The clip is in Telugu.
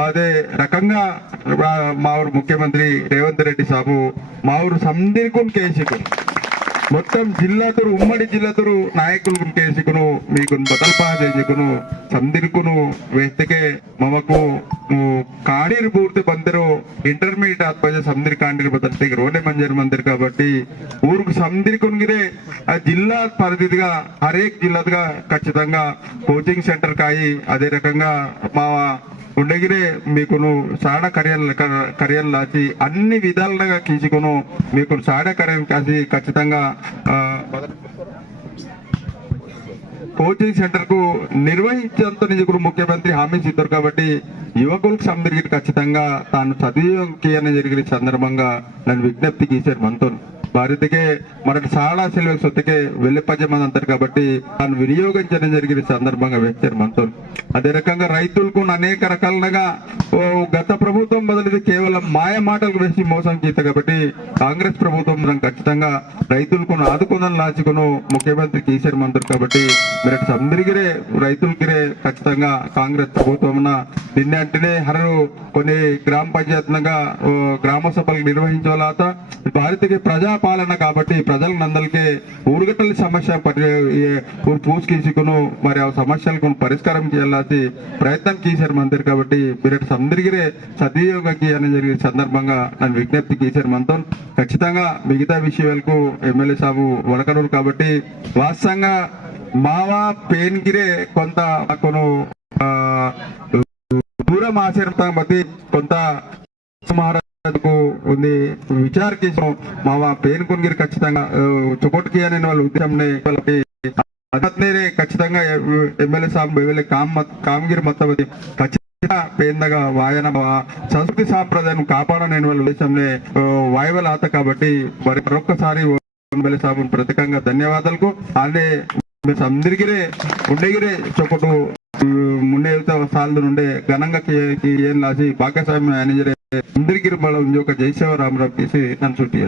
అదే రకంగా మా ఊరు ముఖ్యమంత్రి రేవంత్ రెడ్డి సాబు మా ఊరు సందీర్కుని కేసుకు మొత్తం జిల్లాతో ఉమ్మడి జిల్లాతరు నాయకులు కేసుకును మీకు బదల్పా చేసుకును సందిరుకును వేస్తే మమకు కాడీరు పూర్తి బందరు ఇంటర్మీడియట్ ఆత్మజ సందిరి కాండీరు బదల్తే రోడే మంజర్ మందిర్ కాబట్టి ఊరుకు సందిరికునిగిరే ఆ జిల్లా పరిధిగా హరేక్ జిల్లాగా ఖచ్చితంగా కోచింగ్ సెంటర్ కాయి అదే రకంగా మా ఉండగిరే మీకును సాడ కర్యాలు కరియల్ దాచి అన్ని విధాలుగా కీచుకును మీకు సాడ కర్యం కాసి ఖచ్చితంగా కోచింగ్ సెంటర్కు నిర్వహించేంత నిజకుడు ముఖ్యమంత్రి హామీ ఇచ్చారు కాబట్టి యువకులకు సంబంధించి ఖచ్చితంగా తాను చదివికి జరిగిన సందర్భంగా నన్ను విజ్ఞప్తి చేశారు మనతో. భారతికే మనకి చాలా సెలవు సొత్తుకే వెళ్ళి అంటారు కాబట్టి తాను వినియోగించడం జరిగిన సందర్భంగా వేస్తారు మనతో. అదే రకంగా రైతులకు అనేక రకాలుగా గత ప్రభుత్వం బదులు కేవలం మాయ మాటలకు వేసి మోసం చేస్తా కాబట్టి కాంగ్రెస్ ప్రభుత్వం ఖచ్చితంగా రైతులకు ఆదుకుందని లాచుకును ముఖ్యమంత్రి కేసీఆర్ మంత్రి కాబట్టి మీరు అందరికిరే రైతులకిరే ఖచ్చితంగా కాంగ్రెస్ ప్రభుత్వం నిన్న అంటేనే హరరు కొన్ని గ్రామ పంచాయతీలుగా గ్రామ సభలు నిర్వహించాలత భారతీయ ప్రజాపాలన కాబట్టి ప్రజలందరికీ ఊరుగట్టల సమస్య పూసుకేసుకును మరి ఆ సమస్యలకు పరిష్కారం చేయాల్సి ప్రయత్నం చేశారు మంత్రి కాబట్టి మీరు అందరికీ సద్వినియోగకి అని జరిగిన సందర్భంగా నన్ను విజ్ఞప్తి చేశారు మనతో ఖచ్చితంగా మిగతా విషయాలకు ఎమ్మెల్యే సాబు వడకడూరు కాబట్టి వాస్తవంగా మావా పేన్గిరే కొంత కొను దూరం ఆచరిస్తాం బట్టి కొంత మహారాజుకు ఉంది. విచార కేసు మావా పేరు కొనిగిరి ఖచ్చితంగా చుకొట్టుకి అనే వాళ్ళ ఉద్దేశంని వాళ్ళకి ఖచ్చితంగా ఎమ్మెల్యే సాబ్ ఎమ్మెల్యే కామ్ కామగిరి మొత్తం ఖచ్చితంగా పేందగా వాయన సంస్కృతి సాంప్రదాయం కాపాడని వాళ్ళ ఉద్దేశంలో వాయువల ఆత కాబట్టి మరి మరొక్కసారి ఎమ్మెల్యే ప్రత్యేకంగా ధన్యవాదాలకు. అదే మీరు అందరికిరే ఉండగిరే చొక్కటు ముండే సార్లు నుండే ఘనంగా ఏం లాసి భాగ్యస్వామి మేనేజర్ అందరికీ మళ్ళీ ఒక జయసేవ రామరావు చేసి నన్ను చుట్టి